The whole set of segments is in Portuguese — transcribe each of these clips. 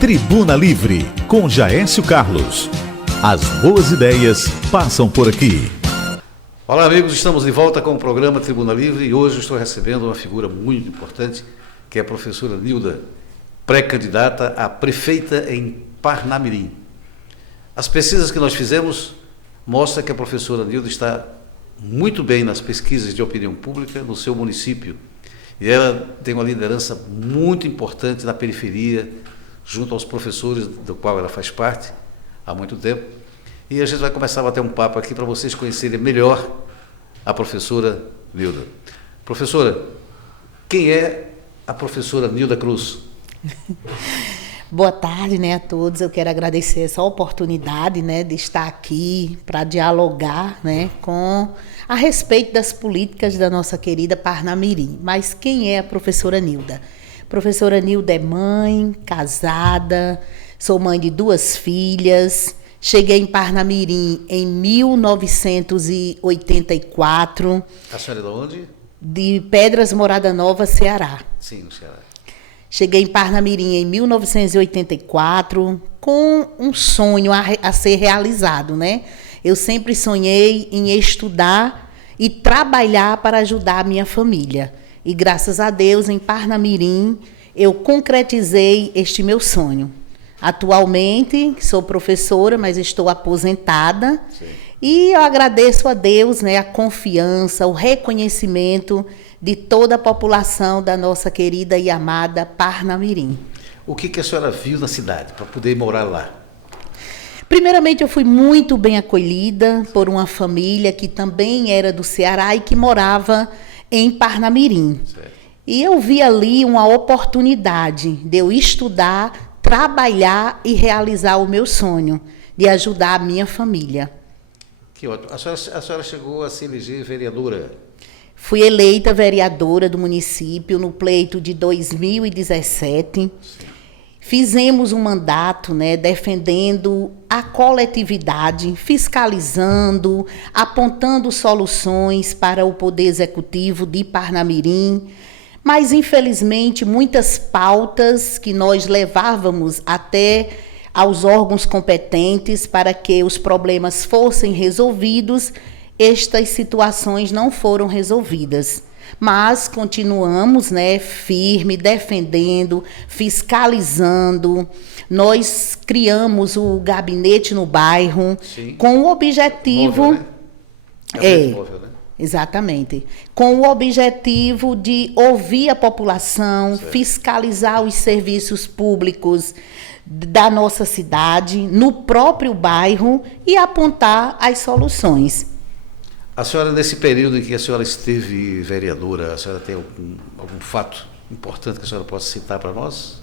Tribuna Livre, com Jaércio Carlos. As boas ideias passam por aqui. Olá, amigos, estamos de volta com o programa Tribuna Livre e hoje estou recebendo uma figura muito importante, que é a professora Nilda, pré-candidata a prefeita em Parnamirim. As pesquisas que nós fizemos mostram que a professora Nilda está muito bem nas pesquisas de opinião pública no seu município. E ela tem uma liderança muito importante na periferia, junto aos professores do qual ela faz parte há muito tempo. E a gente vai começar a bater um papo aqui para vocês conhecerem melhor a professora Nilda. Professora, quem é a professora Nilda Cruz? Boa tarde, a todos. Eu quero agradecer essa oportunidade, de estar aqui para dialogar, a respeito das políticas da nossa querida Parnamirim. Mas quem é a professora Nilda? Professora Nilda é mãe, casada, sou mãe de 2 filhas. Cheguei em Parnamirim em 1984. A senhora é de onde? De Pedras Morada Nova, Ceará. Sim, no Ceará. Cheguei em Parnamirim em 1984 com um sonho a ser realizado, Eu sempre sonhei em estudar e trabalhar para ajudar a minha família. E graças a Deus, em Parnamirim, eu concretizei este meu sonho. Atualmente, sou professora, mas estou aposentada. Sim. E eu agradeço a Deus, a confiança, o reconhecimento de toda a população da nossa querida e amada Parnamirim. O que a senhora viu na cidade para poder morar lá? Primeiramente, eu fui muito bem acolhida por uma família que também era do Ceará e que morava em Parnamirim. Certo. E eu vi ali uma oportunidade de eu estudar, trabalhar e realizar o meu sonho de ajudar a minha família. Que ótimo. A senhora chegou a se eleger vereadora? Fui eleita vereadora do município no pleito de 2017. Sim. Fizemos um mandato, defendendo a coletividade, fiscalizando, apontando soluções para o Poder Executivo de Parnamirim. Mas, infelizmente, muitas pautas que nós levávamos até aos órgãos competentes para que os problemas fossem resolvidos, estas situações não foram resolvidas. Mas continuamos, firme, defendendo, fiscalizando. Nós criamos o gabinete no bairro. Sim. Com o objetivo... Móvel, móvel, exatamente. Com o objetivo de ouvir a população, certo, fiscalizar os serviços públicos da nossa cidade, no próprio bairro e apontar as soluções. A senhora, nesse período em que a senhora esteve vereadora, a senhora tem algum fato importante que a senhora possa citar para nós?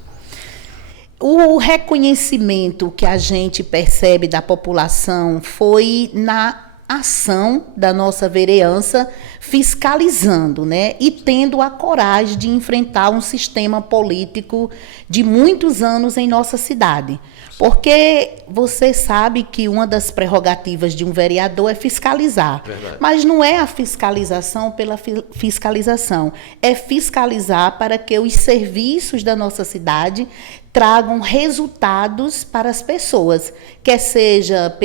O reconhecimento que a gente percebe da população foi na ação da nossa vereança fiscalizando, e tendo a coragem de enfrentar um sistema político de muitos anos em nossa cidade. Porque você sabe que uma das prerrogativas de um vereador é fiscalizar. Verdade. Mas não é a fiscalização pela fiscalização, é fiscalizar para que os serviços da nossa cidade tragam resultados para as pessoas, quer seja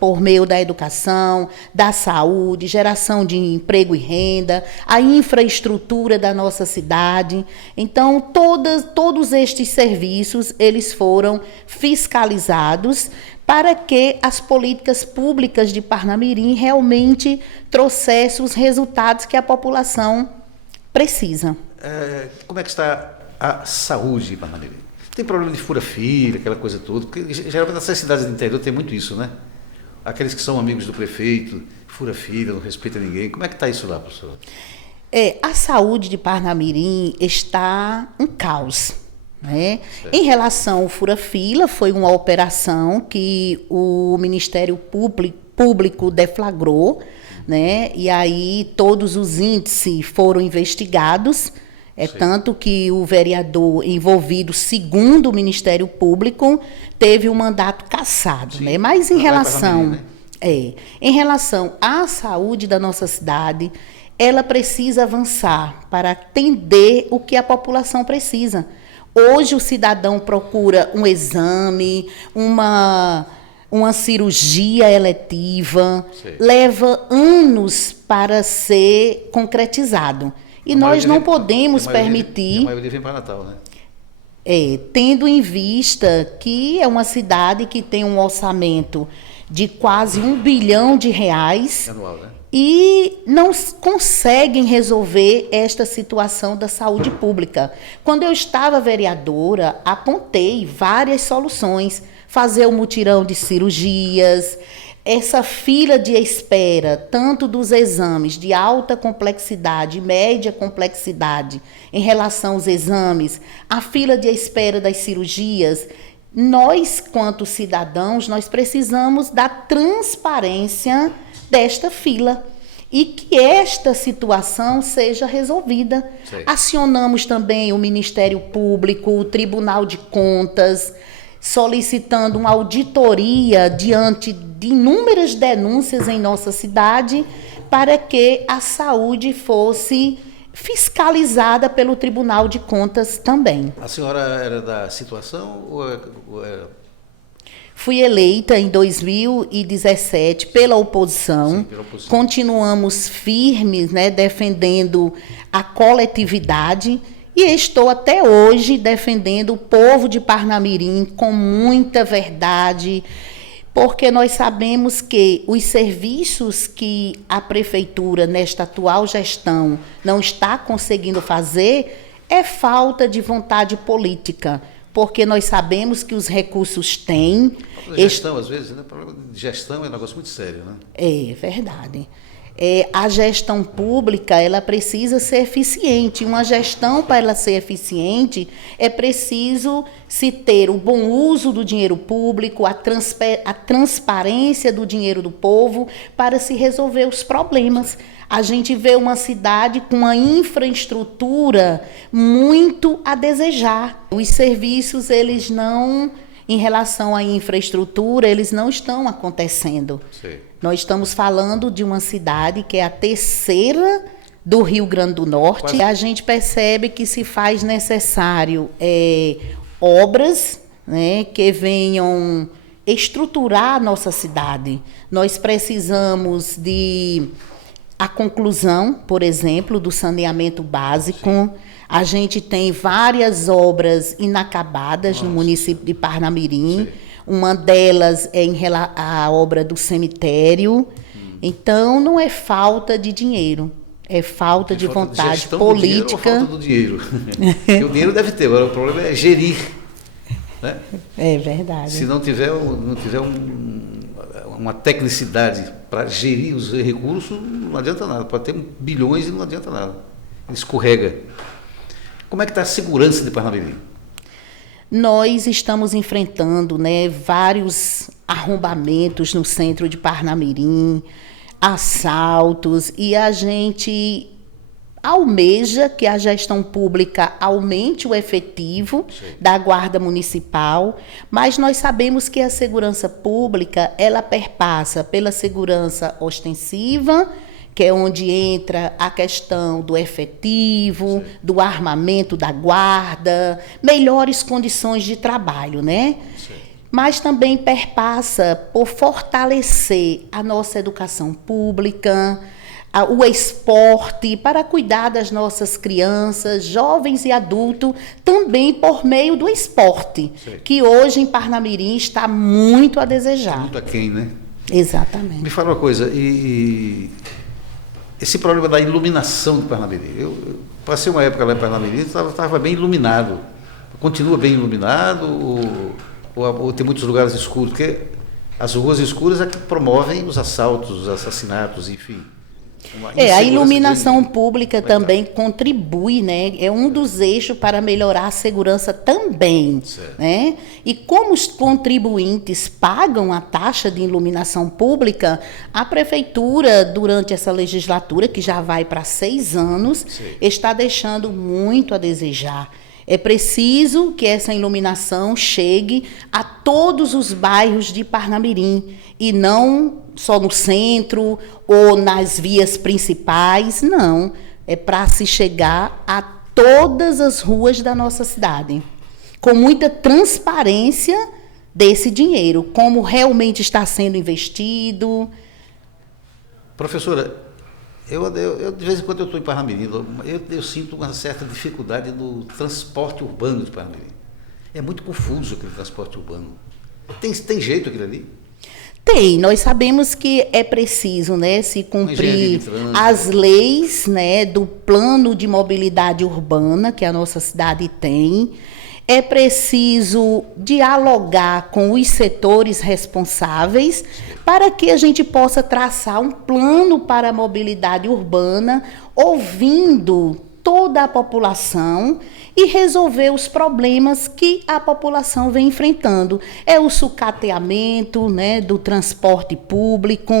por meio da educação, da saúde, geração de emprego e renda, a infraestrutura da nossa cidade. Então, todos estes serviços, eles foram fiscalizados para que as políticas públicas de Parnamirim realmente trouxessem os resultados que a população precisa. Como é que está a saúde de Parnamirim? Tem problema de fura-fila, aquela coisa toda, porque geralmente nessas cidades do interior tem muito isso, Aqueles que são amigos do prefeito, fura-fila, não respeita ninguém. Como é que está isso lá, professora? A saúde de Parnamirim está um caos. Em relação ao fura-fila, foi uma operação que o Ministério Público deflagrou, e aí todos os índices foram investigados. Tanto que o vereador envolvido, segundo o Ministério Público, teve o mandato cassado. Mas em relação à saúde da nossa cidade, ela precisa avançar para atender o que a população precisa. Hoje o cidadão procura um exame, uma cirurgia eletiva, leva anos para ser concretizado. E nós não podemos permitir... A maioria vem para Natal, né? Tendo em vista que é uma cidade que tem um orçamento de quase R$1 bilhão anual, né? E não conseguem resolver esta situação da saúde pública. Quando eu estava vereadora, apontei várias soluções. Fazer o mutirão de cirurgias, essa fila de espera, tanto dos exames de alta complexidade e média complexidade, em relação aos exames, a fila de espera das cirurgias. Nós, quanto cidadãos, nós precisamos da transparência desta fila e que esta situação seja resolvida. Sim. Acionamos também o Ministério Público, o Tribunal de Contas, solicitando uma auditoria diante de inúmeras denúncias em nossa cidade para que a saúde fosse fiscalizada pelo Tribunal de Contas também. A senhora era da situação ou era... Fui eleita em 2017 pela oposição. Sim, pela oposição. Continuamos firmes, né, defendendo a coletividade e estou até hoje defendendo o povo de Parnamirim com muita verdade, porque nós sabemos que os serviços que a prefeitura, nesta atual gestão, não está conseguindo fazer é falta de vontade política. Porque nós sabemos que os recursos têm... Gestão, às vezes, né? O problema de gestão é um negócio muito sério, né? É verdade. A gestão pública, ela precisa ser eficiente. Uma gestão, para ela ser eficiente, é preciso se ter o bom uso do dinheiro público, a transparência do dinheiro do povo, para se resolver os problemas. A gente vê uma cidade com uma infraestrutura muito a desejar. Os serviços, eles não, em relação à infraestrutura, eles não estão acontecendo. Sim. Nós estamos falando de uma cidade que é a terceira do Rio Grande do Norte. A gente percebe que se faz necessário obras, né, que venham estruturar a nossa cidade. Nós precisamos de a conclusão, por exemplo, do saneamento básico. Sim. A gente tem várias obras inacabadas no município de Parnamirim. Sim. Uma delas é a obra do cemitério. Então, não é falta de dinheiro, é falta de vontade política. Falta do dinheiro. Porque o dinheiro deve ter, agora o problema é gerir. Né? É verdade. Se não tiver uma tecnicidade para gerir os recursos, não adianta nada. Pode ter bilhões e não adianta nada. Ele escorrega. Como é que está a segurança de Parnamirim? Nós estamos enfrentando, né, vários arrombamentos no centro de Parnamirim, assaltos, e a gente almeja que a gestão pública aumente o efetivo da Guarda Municipal, mas nós sabemos que a segurança pública, ela perpassa pela segurança ostensiva, que é onde entra a questão do efetivo, sim, do armamento da guarda, melhores condições de trabalho, né? Sim. Mas também perpassa por fortalecer a nossa educação pública, o esporte, para cuidar das nossas crianças, jovens e adultos, também por meio do esporte, sim, que hoje em Parnamirim está muito a desejar. Muito aquém, né? Exatamente. Me fala uma coisa, esse problema da iluminação de Parnamirim. Eu passei uma época lá em Parnamirim, estava bem iluminado. Continua bem iluminado ou tem muitos lugares escuros? Porque as ruas escuras é que promovem os assaltos, os assassinatos, enfim. A iluminação pública também contribui, né? É um dos eixos para melhorar a segurança também, né? E como os contribuintes pagam a taxa de iluminação pública, a prefeitura, durante essa legislatura, que já vai para 6 anos, sim, está deixando muito a desejar. É preciso que essa iluminação chegue a todos os bairros de Parnamirim e não só no centro ou nas vias principais, não. É para se chegar a todas as ruas da nossa cidade, com muita transparência desse dinheiro, como realmente está sendo investido. Professora, eu de vez em quando eu estou em Parnamirim, eu sinto uma certa dificuldade no transporte urbano de Parnamirim. É muito confuso aquele transporte urbano. Tem jeito aquilo ali? Tem, nós sabemos que é preciso, né, se cumprir as leis, né, do plano de mobilidade urbana que a nossa cidade tem. É preciso dialogar com os setores responsáveis para que a gente possa traçar um plano para a mobilidade urbana, ouvindo toda a população e resolver os problemas que a população vem enfrentando. É o sucateamento, né, do transporte público,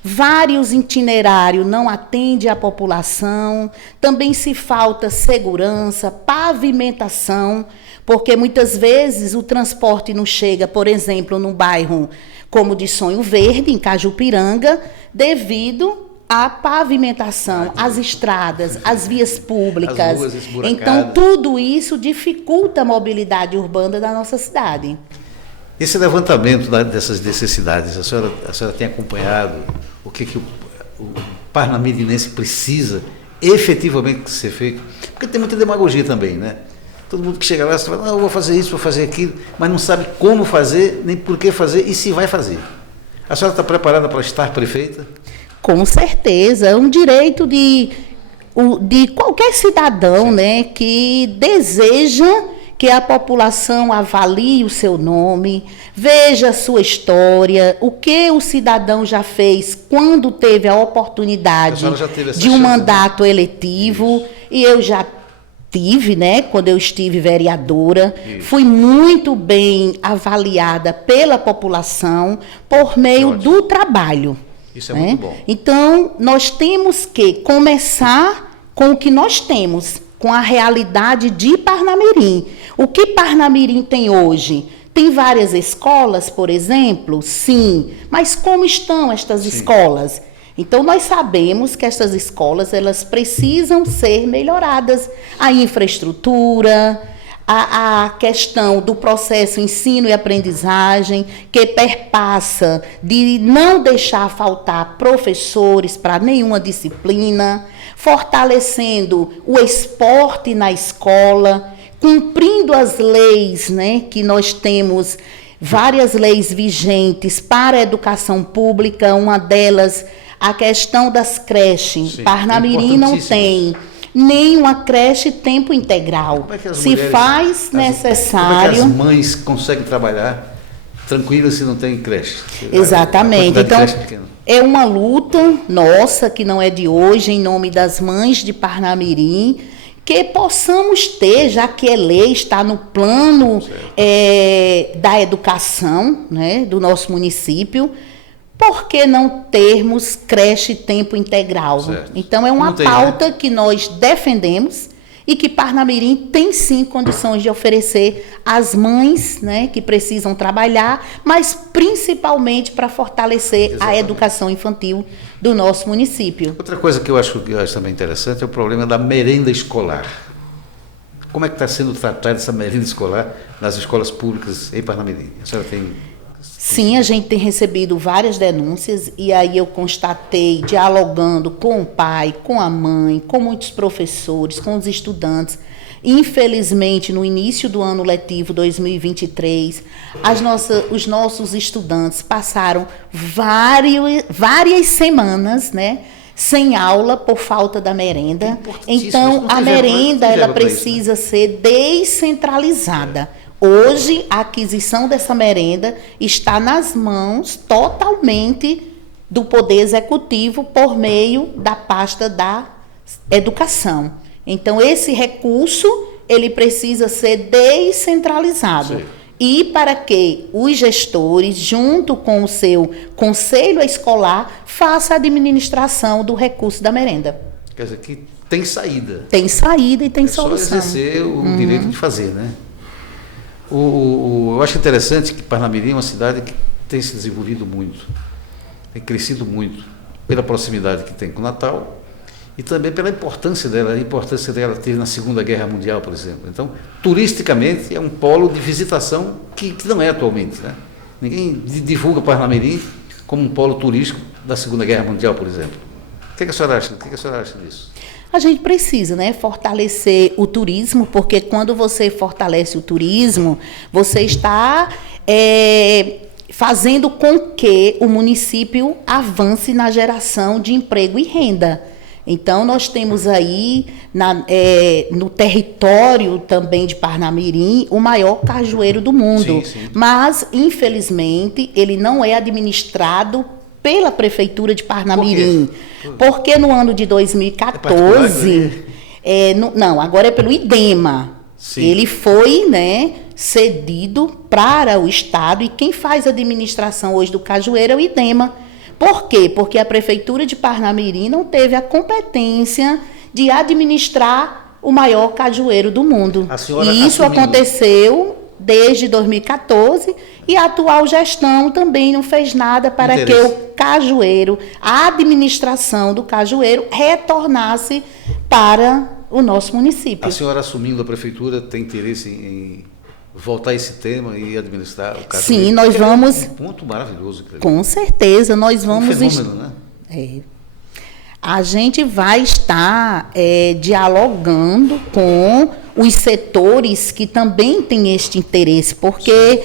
vários itinerários não atendem a população, também se falta segurança, pavimentação, porque muitas vezes o transporte não chega, por exemplo, no bairro como de Sonho Verde, em Cajupiranga, devido à pavimentação, às estradas, às vias públicas. As ruas esburacadas. Então, tudo isso dificulta a mobilidade urbana da nossa cidade. Esse levantamento dessas necessidades, a senhora tem acompanhado o que o parnamirinense precisa efetivamente ser feito? Porque tem muita demagogia também, né? Todo mundo que chega lá, você fala, não, eu vou fazer isso, vou fazer aquilo, mas não sabe como fazer, nem por que fazer e se vai fazer. A senhora está preparada para estar prefeita? Com certeza, é um direito de qualquer cidadão, né, que deseja que a população avalie o seu nome, veja a sua história, o que o cidadão já fez quando teve a oportunidade de um mandato eletivo. Isso. E eu já tive, né, quando eu estive vereadora, fui muito bem avaliada pela população por meio do trabalho. Isso é muito bom. Então, nós temos que começar com o que nós temos, com a realidade de Parnamirim. O que Parnamirim tem hoje? Tem várias escolas, por exemplo? Sim. Mas como estão estas escolas? Então, nós sabemos que essas escolas, elas precisam ser melhoradas. A infraestrutura, a questão do processo ensino e aprendizagem, que perpassa de não deixar faltar professores para nenhuma disciplina, fortalecendo o esporte na escola, cumprindo as leis, né, que nós temos várias leis vigentes para a educação pública, uma delas a questão das creches. Parnamirim não tem nenhuma creche tempo integral. Se faz necessário. Como é que as mães conseguem trabalhar tranquilas se não tem creche? Exatamente. Então, é uma luta nossa, que não é de hoje, em nome das mães de Parnamirim, que possamos ter, já que é lei, está no plano da educação, né, do nosso município. Por que não termos creche tempo integral? Certo. Então, é uma pauta que nós defendemos e que Parnamirim tem, sim, condições de oferecer às mães, né, que precisam trabalhar, mas principalmente para fortalecer a educação infantil do nosso município. Outra coisa que eu acho também interessante é o problema da merenda escolar. Como é que está sendo tratada essa merenda escolar nas escolas públicas em Parnamirim? A senhora tem... Sim, a gente tem recebido várias denúncias e aí eu constatei, dialogando com o pai, com a mãe, com muitos professores, com os estudantes. Infelizmente, no início do ano letivo 2023, os nossos estudantes passaram várias semanas, né, sem aula por falta da merenda. Então, a merenda ela precisa ser descentralizada. Hoje, a aquisição dessa merenda está nas mãos totalmente do Poder Executivo por meio da pasta da Educação. Então, esse recurso, ele precisa ser descentralizado. Sim. E para que os gestores, junto com o seu conselho escolar, façam a administração do recurso da merenda. Quer dizer, que tem saída. Tem saída e tem solução. Só exercer o direito de fazer, né? Eu acho interessante que Parnamirim é uma cidade que tem se desenvolvido muito, tem crescido muito, pela proximidade que tem com Natal e também pela importância dela. A importância dela teve na Segunda Guerra Mundial, por exemplo. Então, turisticamente, é um polo de visitação que não é atualmente, né? Ninguém divulga Parnamirim como um polo turístico da Segunda Guerra Mundial, por exemplo. O que a senhora acha? O que a senhora acha disso? A gente precisa, né, fortalecer o turismo, porque quando você fortalece o turismo, você está fazendo com que o município avance na geração de emprego e renda. Então, nós temos aí, no território também de Parnamirim, o maior cajueiro do mundo. Sim, sim. Mas, infelizmente, ele não é administrado pela Prefeitura de Parnamirim. Porque no ano de 2014... não, agora é pelo IDEMA. Sim. Ele foi, cedido para o Estado, e quem faz a administração hoje do cajueiro é o IDEMA. Por quê? Porque a Prefeitura de Parnamirim não teve a competência de administrar o maior cajueiro do mundo. E isso aconteceu desde 2014, e a atual gestão também não fez nada para que o cajueiro, a administração do cajueiro, retornasse para o nosso município. A senhora, assumindo a Prefeitura, tem interesse em voltar a esse tema e administrar o cajueiro? Sim, nós vamos... É um ponto maravilhoso. Com certeza, nós vamos... Um fenômeno, né? A gente vai estar dialogando com os setores que também têm este interesse, porque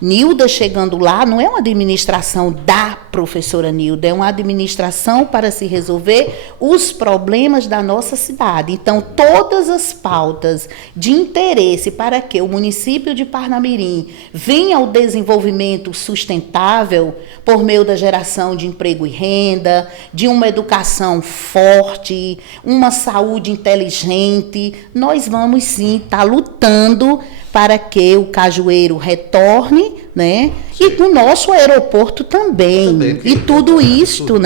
Nilda chegando lá não é uma administração da professora Nilda, é uma administração para se resolver os problemas da nossa cidade. Então, todas as pautas de interesse para que o município de Parnamirim venha ao desenvolvimento sustentável por meio da geração de emprego e renda, de uma educação forte, uma saúde inteligente, nós vamos sim estar lutando para que o cajueiro retorne, né? E o nosso aeroporto também. E tudo isto,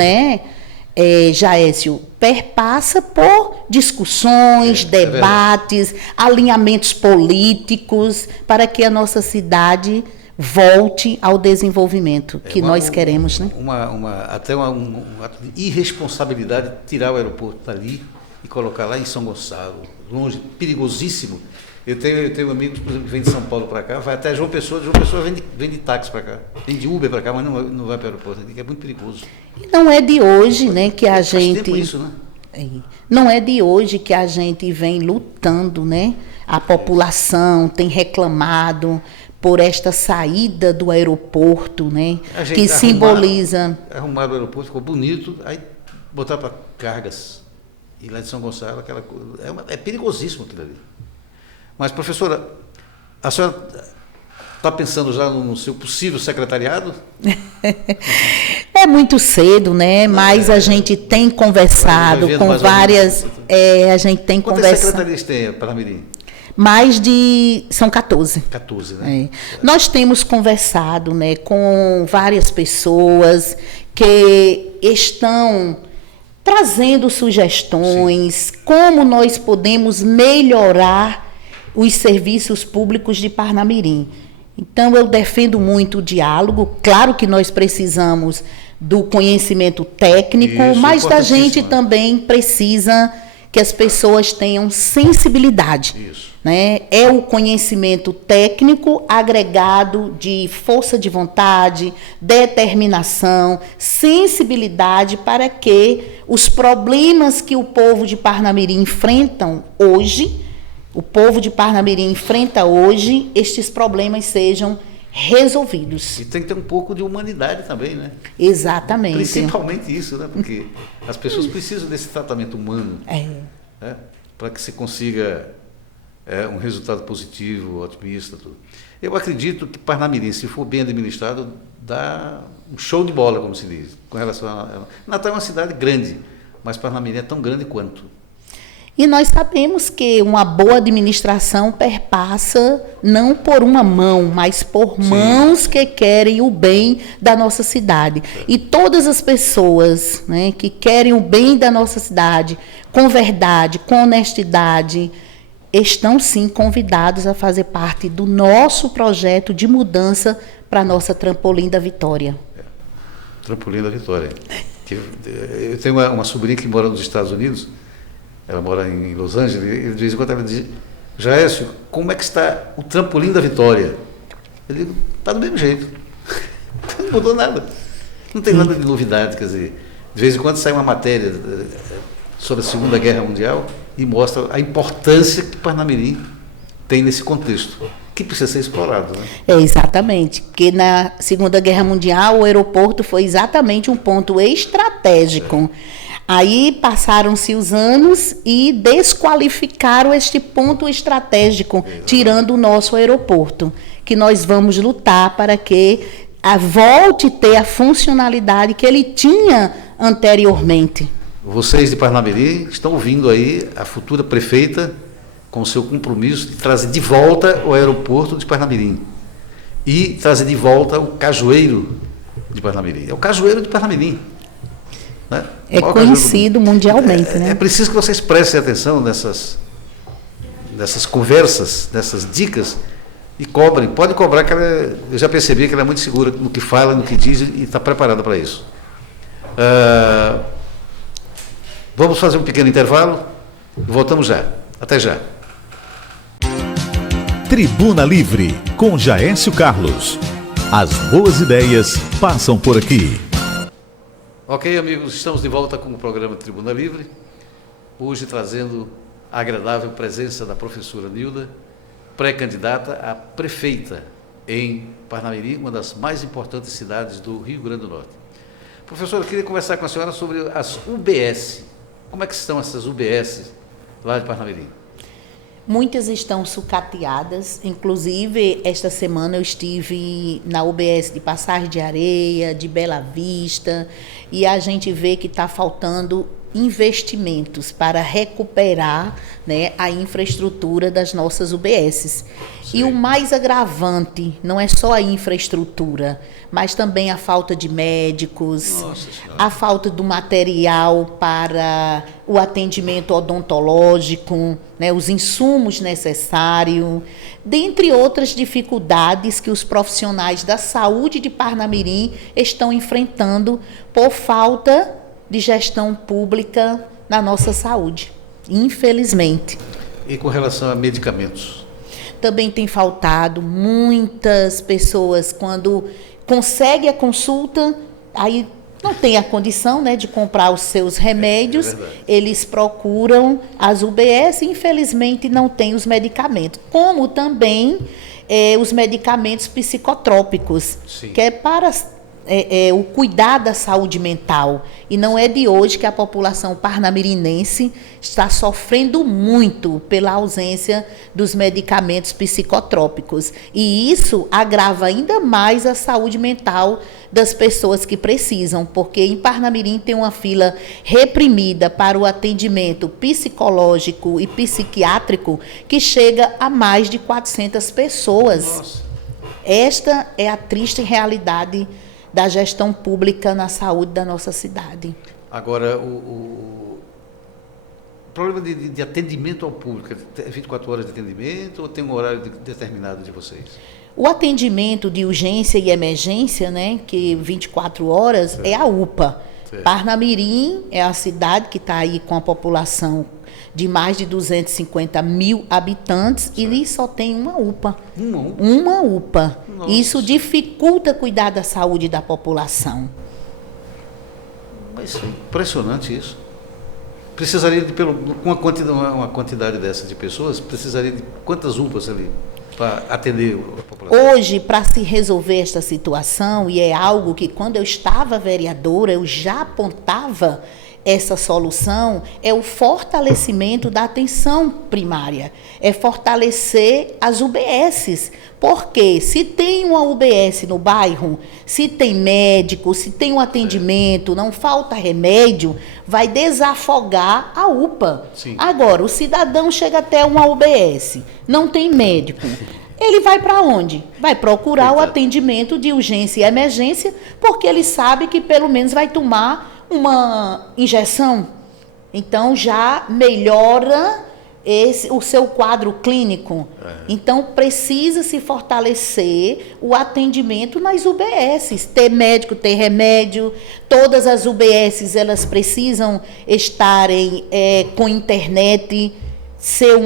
Jaécio, perpassa por discussões, debates, alinhamentos políticos, para que a nossa cidade volte ao desenvolvimento que nós queremos, né? Até um ato de irresponsabilidade tirar o aeroporto dali e colocar lá em São Gonçalo, longe, perigosíssimo. Eu tenho amigos, por exemplo, que vêm de São Paulo para cá, vai até João Pessoa vem de táxi para cá, vem de Uber para cá, mas não vai para o aeroporto, é muito perigoso. E não é de hoje, que a gente... Faz tempo isso, né? Não é de hoje que a gente vem lutando, A população tem reclamado por esta saída do aeroporto, que simboliza... Arrumaram o aeroporto, ficou bonito, aí botaram para cargas. E lá de São Gonçalo, aquela coisa... É perigosíssimo aquilo ali. Mas, professora, a senhora está pensando já no seu possível secretariado? É muito cedo, Mas a gente tem conversado com várias... a gente tem conversado... Quantas secretarias tem para Parnamirim? São 14. 14, né? Nós temos conversado, com várias pessoas que estão trazendo sugestões, como nós podemos melhorar os serviços públicos de Parnamirim. Então, eu defendo muito o diálogo. Claro que nós precisamos do conhecimento técnico, mas a gente também precisa que as pessoas tenham sensibilidade. É o conhecimento técnico agregado de força de vontade, determinação, sensibilidade para que os problemas que o povo de Parnamirim enfrentam hoje, estes problemas sejam resolvidos. E tem que ter um pouco de humanidade também, né? Exatamente. Principalmente isso, Porque as pessoas precisam desse tratamento humano, para que se consiga um resultado positivo, otimista, tudo. Eu acredito que Parnamirim, se for bem administrado, dá um show de bola, como se diz, com relação a... Natal é uma cidade grande, mas Parnamirim é tão grande quanto. E nós sabemos que uma boa administração perpassa não por uma mão, mas por mãos que querem o bem da nossa cidade. E todas as pessoas que querem o bem da nossa cidade, com verdade, com honestidade, estão sim convidados a fazer parte do nosso projeto de mudança para a nossa Trampolim da Vitória. Trampolim da Vitória. Eu tenho uma sobrinha que mora nos Estados Unidos, ela mora em Los Angeles, e de vez em quando ela diz: Jaécio, como é que está o Trampolim da Vitória? Eu digo: está do mesmo jeito. Não mudou nada. Não tem nada de novidade, quer dizer, de vez em quando sai uma matéria sobre a Segunda Guerra Mundial e mostra a importância que Parnamirim tem nesse contexto, que precisa ser explorado, né? Exatamente, porque na Segunda Guerra Mundial o aeroporto foi exatamente um ponto estratégico. Aí passaram-se os anos e desqualificaram este ponto estratégico, tirando o nosso aeroporto, que nós vamos lutar para que volte a ter a funcionalidade que ele tinha anteriormente. Vocês de Parnamirim estão ouvindo aí a futura prefeita com o seu compromisso de trazer de volta o aeroporto de Parnamirim e trazer de volta o cajueiro de Parnamirim. É o cajueiro de Parnamirim. Né? É conhecido mundialmente. Né? É preciso que vocês prestem atenção nessas conversas, nessas dicas, e cobrem. Pode cobrar, que eu já percebi que ela é muito segura no que fala, no que diz, e está preparada para isso. Vamos fazer um pequeno intervalo e voltamos já. Até já. Tribuna Livre, com Jaécio Carlos. As boas ideias passam por aqui. Ok, amigos, estamos de volta com o programa Tribuna Livre, hoje trazendo a agradável presença da professora Nilda, pré-candidata a prefeita em Parnamirim, uma das mais importantes cidades do Rio Grande do Norte. Professora, eu queria conversar com a senhora sobre as UBS. Como é que estão essas UBS lá de Parnamirim? Muitas estão sucateadas, inclusive esta semana eu estive na UBS de Passagem de Areia, de Bela Vista, e a gente vê que está faltando investimentos para recuperar, né, a infraestrutura das nossas UBSs. Sim. E o mais agravante não é só a infraestrutura, mas também a falta de médicos, a falta do material para o atendimento odontológico, né, os insumos necessários, dentre outras dificuldades que os profissionais da saúde de Parnamirim estão enfrentando por falta de gestão pública na nossa saúde, infelizmente. E com relação a medicamentos? Também tem faltado. Muitas pessoas, quando conseguem a consulta, aí não tem a condição, né, de comprar os seus remédios, eles procuram as UBS e infelizmente não tem os medicamentos. Como também os medicamentos psicotrópicos, sim, que é para o cuidar da saúde mental. E não é de hoje que a população parnamirinense está sofrendo muito pela ausência dos medicamentos psicotrópicos. E isso agrava ainda mais a saúde mental das pessoas que precisam, porque em Parnamirim tem uma fila reprimida para o atendimento psicológico e psiquiátrico que chega a mais de 400 pessoas. Nossa. Esta é a triste realidade da gestão pública na saúde da nossa cidade. Agora, o problema de atendimento ao público, é 24 horas de atendimento ou tem um horário determinado de vocês? O atendimento de urgência e emergência, né, que 24 horas, certo, é a UPA. Certo. Parnamirim é a cidade que está aí com a população de mais de 250 mil habitantes, certo, e só tem uma UPA. Uma UPA. Nossa. Isso dificulta cuidar da saúde da população. Mas é impressionante isso. Precisaria de, com uma quantidade dessa de pessoas, precisaria de quantas UPAs ali para atender a população? Hoje, para se resolver esta situação, e é algo que quando eu estava vereadora, eu já apontava essa solução, é o fortalecimento da atenção primária, é fortalecer as UBSs, porque se tem uma UBS no bairro, se tem médico, se tem um atendimento, não falta remédio, vai desafogar a UPA. Sim. Agora, o cidadão chega até uma UBS, não tem médico, ele vai para onde? Vai procurar o atendimento de urgência e emergência, porque ele sabe que pelo menos vai tomar uma injeção, Então, já melhora o seu quadro clínico. Então, precisa se fortalecer o atendimento nas UBSs. Ter médico, ter remédio. Todas as UBSs, elas precisam estarem com internet, ser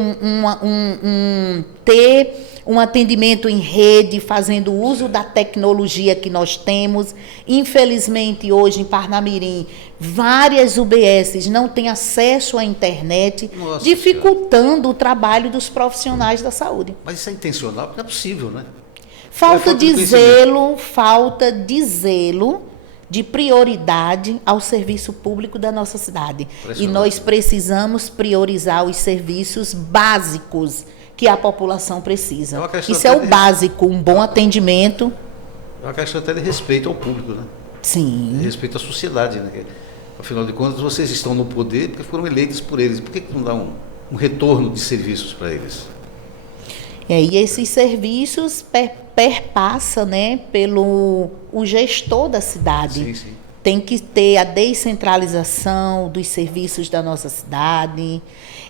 ter um atendimento em rede, fazendo uso da tecnologia que nós temos. Infelizmente, hoje, em Parnamirim, várias UBSs não têm acesso à internet, dificultando o trabalho dos profissionais da saúde. Mas isso é intencional? Não é possível, né? Falta de zelo, de prioridade ao serviço público da nossa cidade. E nós precisamos priorizar os serviços básicos que a população precisa. Isso é o básico, um bom atendimento. É uma questão até de respeito ao público, né? Sim. De respeito à sociedade, né? Afinal de contas, vocês estão no poder porque foram eleitos por eles. Por que não dá um retorno de serviços para eles? E esses serviços perpassam, né, pelo o gestor da cidade. Sim, sim. Tem que ter a descentralização dos serviços da nossa cidade.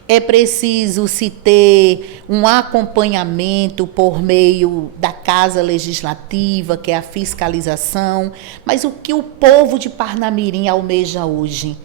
É preciso se ter um acompanhamento por meio da Casa Legislativa, que é a fiscalização. Mas o que o povo de Parnamirim almeja hoje?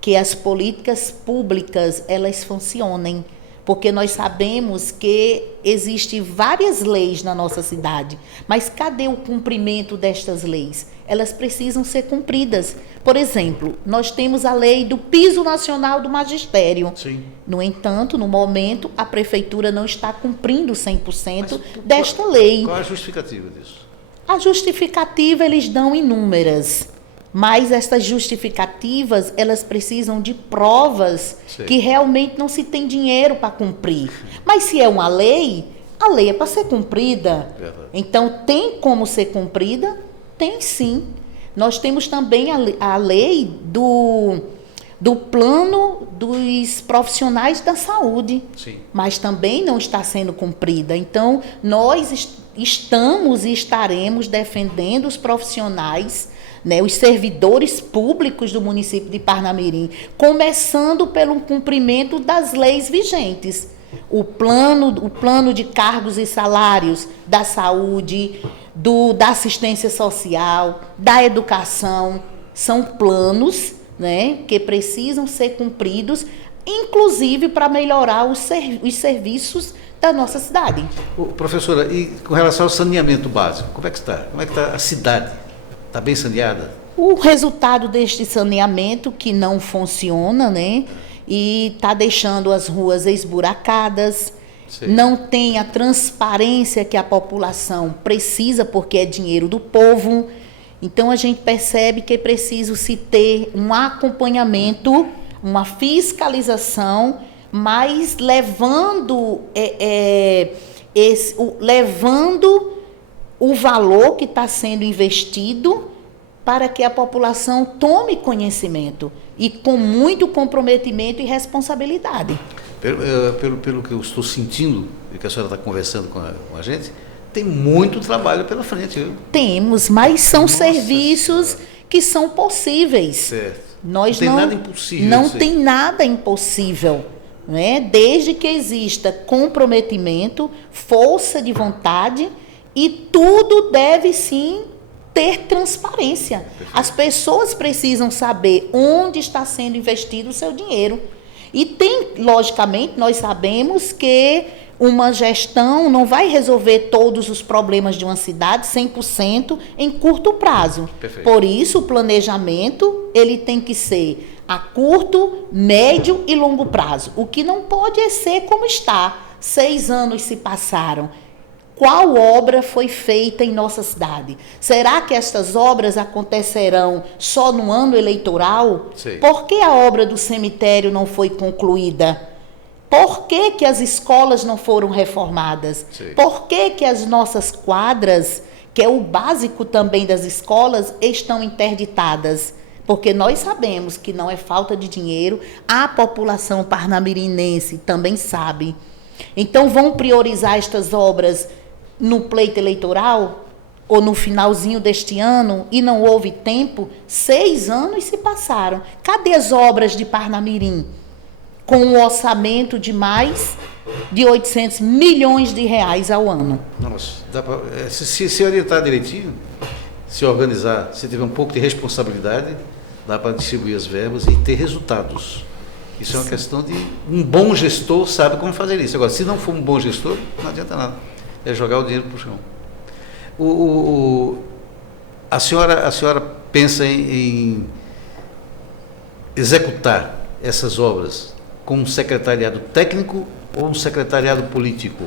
Que as políticas públicas, elas funcionem. Porque nós sabemos que existem várias leis na nossa cidade, mas cadê o cumprimento destas leis? Elas precisam ser cumpridas. Por exemplo, nós temos a lei do Piso Nacional do Magistério. Sim. No entanto, no momento, a Prefeitura não está cumprindo 100% desta lei. Qual é a justificativa disso? A justificativa eles dão inúmeras. Mas essas justificativas, elas precisam de provas. Sim. Que realmente não se tem dinheiro para cumprir. Mas se é uma lei, a lei é para ser cumprida. Verdade. Então, tem como ser cumprida? Tem sim. Nós temos também a lei do plano dos profissionais da saúde. Sim. Mas também não está sendo cumprida. Então, nós estamos e estaremos defendendo os profissionais, né, os servidores públicos do município de Parnamirim, começando pelo cumprimento das leis vigentes. O plano de cargos e salários da saúde, da assistência social, da educação, são planos, né, que precisam ser cumpridos, inclusive para melhorar os serviços da nossa cidade. Professora, e com relação ao saneamento básico, como é que está? Como é que está a cidade? Está bem saneada? O resultado deste saneamento que não funciona, né? E está deixando as ruas esburacadas. Sim. Não tem a transparência que a população precisa, porque é dinheiro do povo. Então, a gente percebe que é preciso se ter um acompanhamento, uma fiscalização, mas levando o valor que está sendo investido para que a população tome conhecimento e com muito comprometimento e responsabilidade. Pelo que eu estou sentindo e que a senhora está conversando com a gente, tem muito trabalho pela frente, viu? Temos, mas são serviços que são possíveis. Certo. Não tem nada impossível. Não tem nada impossível. Né? Desde que exista comprometimento, força de vontade, e tudo deve sim ter transparência. Perfeito. As pessoas precisam saber onde está sendo investido o seu dinheiro. E tem, logicamente, nós sabemos que uma gestão não vai resolver todos os problemas de uma cidade 100% em curto prazo. Perfeito. Por isso, o planejamento ele tem que ser a curto, médio e longo prazo. O que não pode é ser como está. 6 anos se passaram. Qual obra foi feita em nossa cidade? Será que estas obras acontecerão só no ano eleitoral? Sim. Por que a obra do cemitério não foi concluída? Por que as escolas não foram reformadas? Sim. Por que as nossas quadras, que é o básico também das escolas, estão interditadas? Porque nós sabemos que não é falta de dinheiro, a população parnamirinense também sabe. Então, vão priorizar estas obras no pleito eleitoral? ou no finalzinho deste ano, e não houve tempo, 6 anos se passaram. Cadê as obras de Parnamirim? Com um orçamento de mais de 800 milhões de reais ao ano. Nossa, dá pra, se orientar direitinho, se organizar, se tiver um pouco de responsabilidade, dá para distribuir as verbas e ter resultados. Isso é uma questão de um bom gestor sabe como fazer isso. Agora, se não for um bom gestor, não adianta nada. É jogar o dinheiro para o chão. A senhora pensa em executar essas obras com um secretariado técnico ou um secretariado político?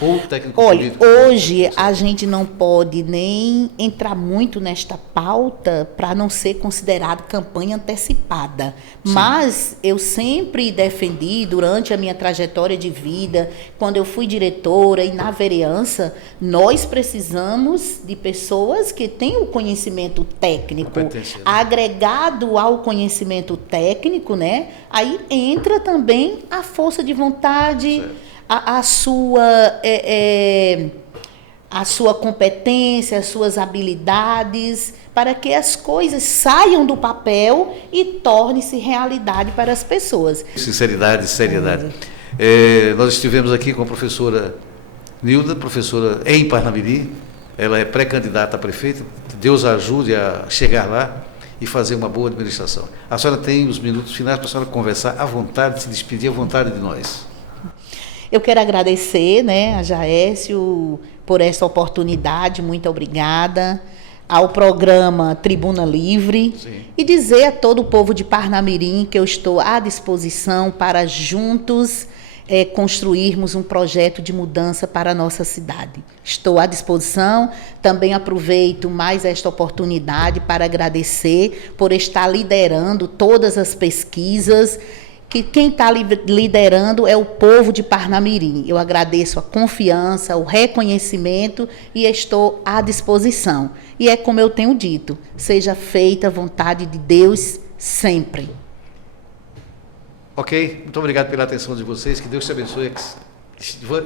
Ou técnico Olha, político? hoje a gente não pode nem entrar muito nesta pauta para não ser considerado campanha antecipada. Sim. Mas eu sempre defendi, durante a minha trajetória de vida, quando eu fui diretora e na vereança, nós precisamos de pessoas que tenham o conhecimento técnico, Competência, né? agregado ao conhecimento técnico, né? Aí entra também a força de vontade, Certo. a sua competência, as suas habilidades, para que as coisas saiam do papel e tornem-se realidade para as pessoas. Sinceridade, seriedade. Nós estivemos aqui com a professora Nilda, professora em Parnamirim. Ela é pré-candidata a prefeita. Que Deus a ajude a chegar lá e fazer uma boa administração. A senhora tem os minutos finais para a senhora conversar à vontade, se despedir à vontade de nós. Eu quero agradecer, né, a Jaécio por essa oportunidade, muito obrigada, ao programa Tribuna Livre. Sim. E dizer a todo o povo de Parnamirim que eu estou à disposição para juntos construirmos um projeto de mudança para a nossa cidade. Estou à disposição, também aproveito mais esta oportunidade para agradecer por estar liderando todas as pesquisas, que quem está liderando é o povo de Parnamirim. Eu agradeço a confiança, o reconhecimento e estou à disposição. E é como eu tenho dito, seja feita a vontade de Deus sempre. Ok? Muito obrigado pela atenção de vocês. Que Deus te abençoe.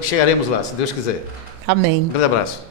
Chegaremos lá, se Deus quiser. Amém. Um grande abraço.